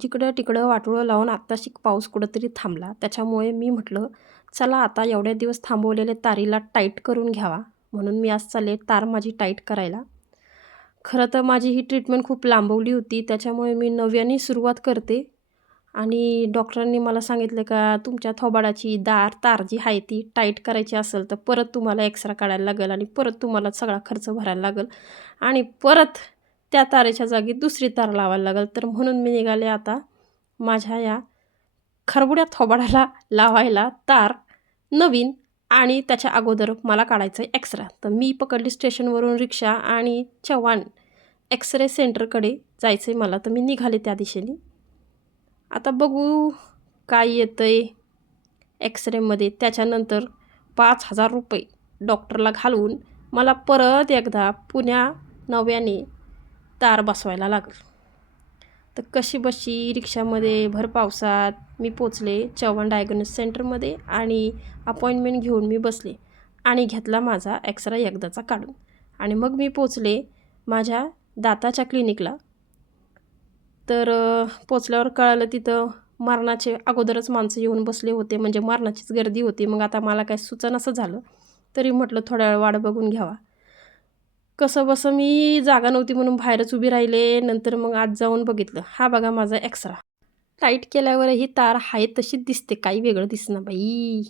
जिकडं तिकडं वाटोळं लावून आत्ताशी पाऊस कुठंतरी थांबला. त्याच्यामुळे मी म्हटलं, चला आता एवढ्या दिवस थांबवलेले तारीला टाईट करून घ्यावा. म्हणून मी आज चालले तार माझी टाईट करायला. खरं तर माझी ही ट्रीटमेंट खूप लांबवली होती. त्याच्यामुळे मी नव्याने सुरुवात करते. आणि डॉक्टरांनी मला सांगितलं का तुमच्या थोबाडाची तार जी आहे ती टाईट करायची असेल तर परत तुम्हाला एक्सरा काढायला लागेल आणि परत तुम्हाला सगळा खर्च भरायला लागेल आणि परत त्या तारेच्या जागी दुसरी तार लावायला लागेल. तर म्हणून मी निघाले आता माझ्या या खरबुड्या थोबाडाला लावायला तार नवीन. आणि त्याच्या अगोदर मला काढायचं आहे एक्सरा. तर मी पकडली स्टेशनवरून रिक्षा आणि चव्हाण एक्सरे सेंटरकडे जायचं आहे मला. तर मी निघाले त्या दिशेने. आता बघू काय येतं आहे एक्सरेमध्ये. त्याच्यानंतर 5,000 रुपये डॉक्टरला घालवून मला परत एकदा पुन्हा नव्याने तार बसवायला लागेल. तर कशी बशी रिक्षामध्ये भर पावसात मी पोचले चव्हाण डायग्नोसिस सेंटरमध्ये आणि अपॉइंटमेंट घेऊन मी बसले आणि घेतला माझा एक्सरा एकदाचा काढून. आणि मग मी पोचले माझ्या दाताच्या क्लिनिकला. तर पोचल्यावर कळालं तिथं मरणाचे अगोदरच माणसं येऊन बसले होते, म्हणजे मरणाचीच गर्दी होती. मग आता मला काय सुचेनासं झालं, तरी म्हटलं थोड्या वेळ वाट बघून घ्यावा. कसं बसं मी जागा नव्हती म्हणून बाहेरच उभी राहिले. नंतर मग आत जाऊन बघितलं, हा बघा माझा एक्सरा. टाईट केल्यावर ही तार आहे तशीच दिसते, काही वेगळं दिसना बाई.